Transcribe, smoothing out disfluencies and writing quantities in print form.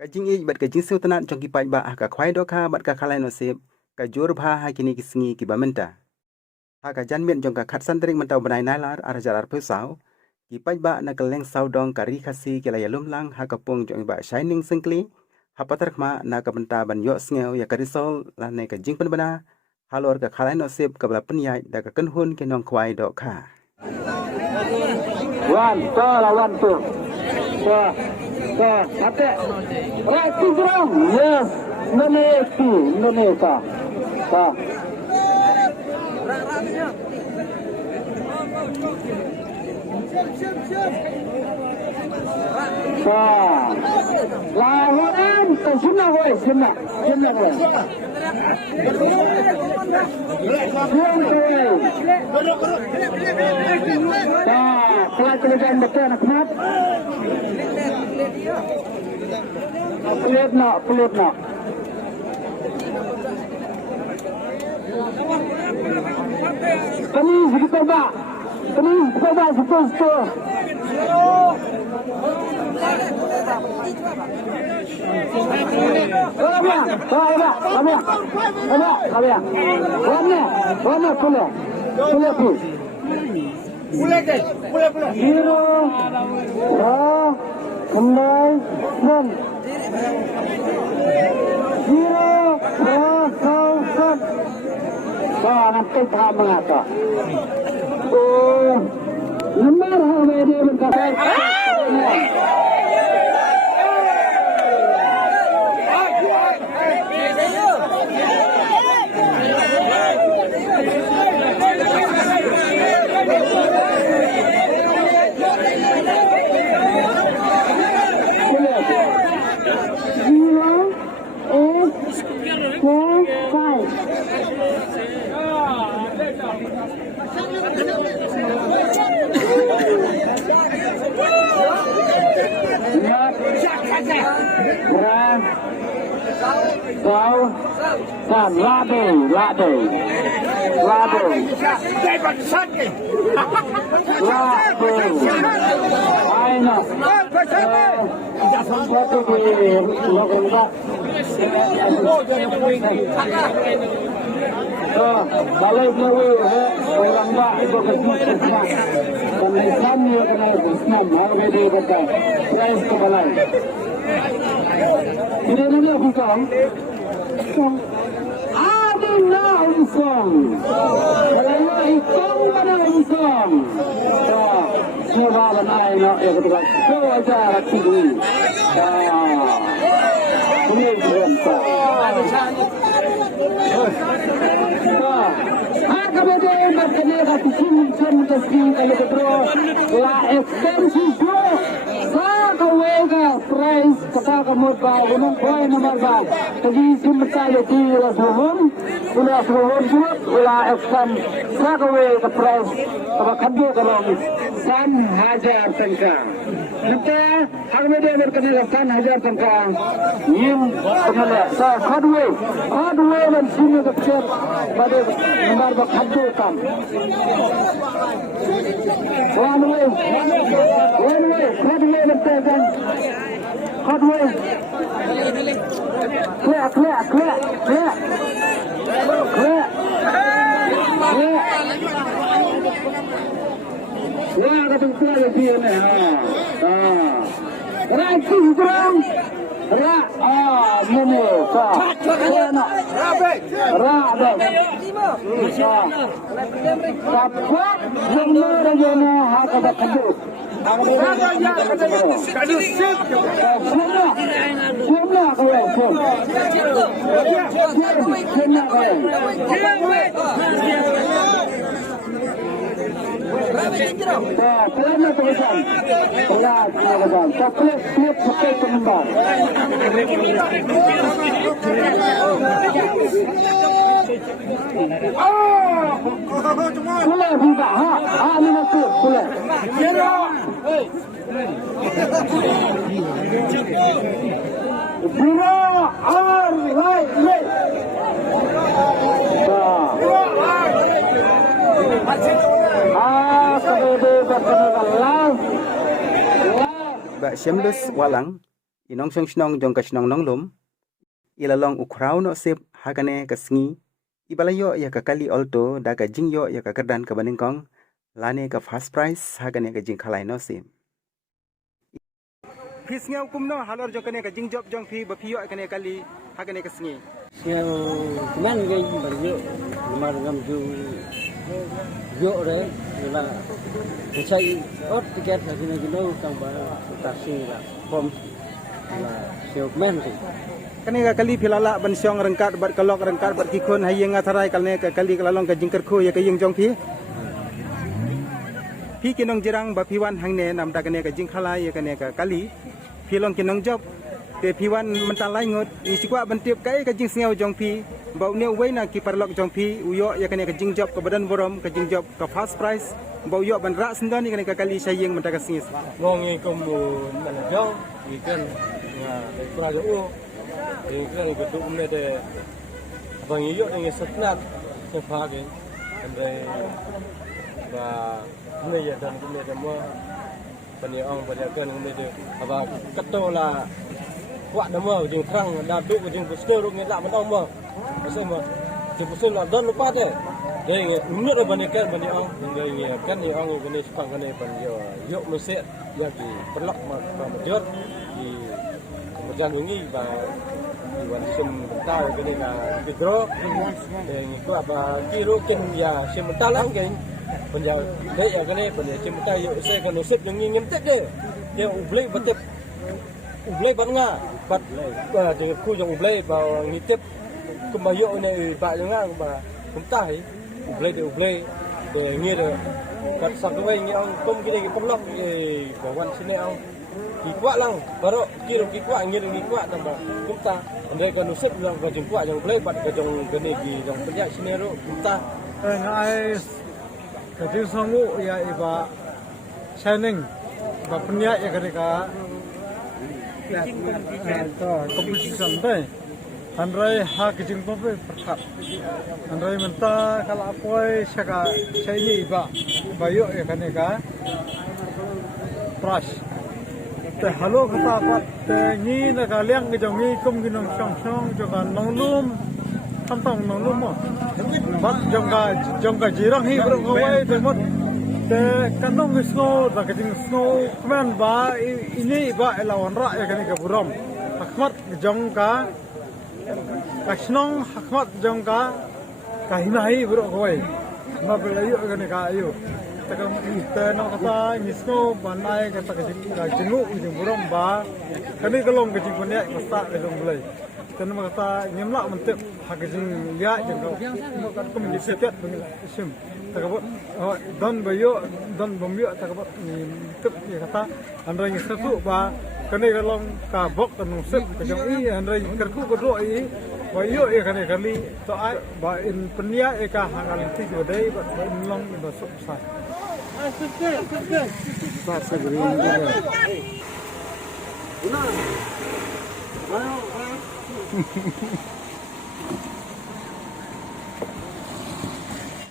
Kajing i bat kajing seu tenan jong ki pai ba ka khwai do kha bat ka khalai no sip ka jor bha ha kini ki singi ki ba menta ha ka jan mian jong ka khat san tering mentau banai nalar ar jarar pe sau ki pai ba na ka leng sau dong ka ri khasi ki la yalum lang ha ka pung jong ba shining singkli ha patar khma na ka benta ban yo sngew ya ka risol la ne ka jing pen bana halor ka khalai no sip ka bla pen yai da ka kan hun ki nong khwai do kha one two hati right wrong yes Indonesia lawan suna woi suna woi pelajaran betul anak mat pelut nak Please coba betul nanti tahap mengata. Nomor HWD berkata. Balik nawi orang dah itu kesempatan. Pemilihan yang kena bersama hari ini betul. Price ke balai. Ini mana bukan? Ada langsung. Kalau ikong mana langsung. Siapa benar nak yang ketika sewajar tinggi. Ini berapa? Kemudian berkenaan dengan simpan kesini kalau kedua la ekstensi jo saka wega price kata kamu bawa gunung koi nomor bawa jadi simpan di rasuhun juga la eksten saka wega price apa kado kalau 3,000 tangka nanti kemudian berkenaan 3,000 tangka yang kenal saya kadwe dan sini kecil pada nomor bakado kam one way nanti kan kadwe clear wah ketemu lagi ni right kurang ini rabe dapat nomor yang ada kadut Pelana tulisan, coklat klip pakai penembak. Pula juga, ini nanti pula. Pula, right. Ba Syamlus Walang inong snong jong ka snong nong lum ilalong ukraw no sip hakane ka sngi ibalayo ya ka kali alto da ka jingyo ya ka kerdan ka baningkong lane ka first prize hakane ka jing khalai no sip phis ngau kumno halor jong kane ka jing job jong phi ba phiyo kane kali hakane ka sngi siang men gay banyak lemar ngam ju yo re là saya ot tiket lagi lagi no tang ba taksi la bom là siêu men thì kane ka kali philala ban syong rengkat bat kalok rengkat bat kikun hayeng atharai kalne ka kali kalalong ka jing kerkhu ya ka yeng jong phi kinong jirang ba phiwan hangne nam ta kane ka jing khala ya kane ka kali philong kinong job te phiwan mentalai ngot ni sikwa bantip kai ka jing sngeu jong phi bau ne weina ki parlok jong phi uyo ya kane ka jing job ka badan borom ka jing job ka first prize bau yo ban ra sendon ni kane ka kali sayeng menta ka singis ngong ni kombo na jo ikan ya pra jo ikan gedung ne de bang yo dengan setnat sepage andre ba ne ya dan ne de mo paniong paniakan ne de aba katola kuat nama jeng terang dah duk jeng poster ni lah menang mah pasal mah jeng poster lah dan lupa deh dia menurut banikan baniang dia kan ni orang bani sepang kan ni ban yo mesek yang di perlak major di kemudian ini ba di wan sum tahu gini lah hidro dan itu apa kiro kin ya semental lah kan penjau dek ya kan ni penjau semental yo saya kan usip yang ingin tek deh dia ublek betul ublay bat nga bat dengan ku yang ublay ba ngitip kumbayo ne ba nga ba kumtai ublay de ngi de kat sak we ngi ang kom gini komlok ba wan sine ang ki kwa lang baro kiro ki kwa ngi ngi kwa tambah kumta ande ko nusip lang ba jing kwa yang ublay bat ka jong gini gi jong penjak sine ro kumta ngai ka jing sangu ya iba shining ba punya ya ka competition deh, andai hak jing pape perkat, andai menta kalau apoi saka saya iba, bayu ya kan eka, brush, teh halo kata apa, teh ni nak liang kejong ni kum ginong song juga nonglum, tentang nonglum mo, bat jongga jirang hi berkawai temot. Te kanong snow da kating snow kman ba ini ba elawan ra ya kan ka buram hakmat jongka kasnong hakmat jongka kahinai bro koi ma belayu kan ka ayo takam te no kata ni snow banai kata ka jingu ujung buram ba kani kalong ka jing punya pasta kalong belai ten ma kata nyemla mentep hak jing lia jengka mo kan kum di sekat bengil isim takabot don bayo don bomyo takabot ni tep ya kata andra ni sesu ba kane kalong ka bok kan nusip ka jong i andra kerku ko do i bayo e kane kali to ai ba in penia e ka hangal ti go dei ba in long ba so sa sa sa green una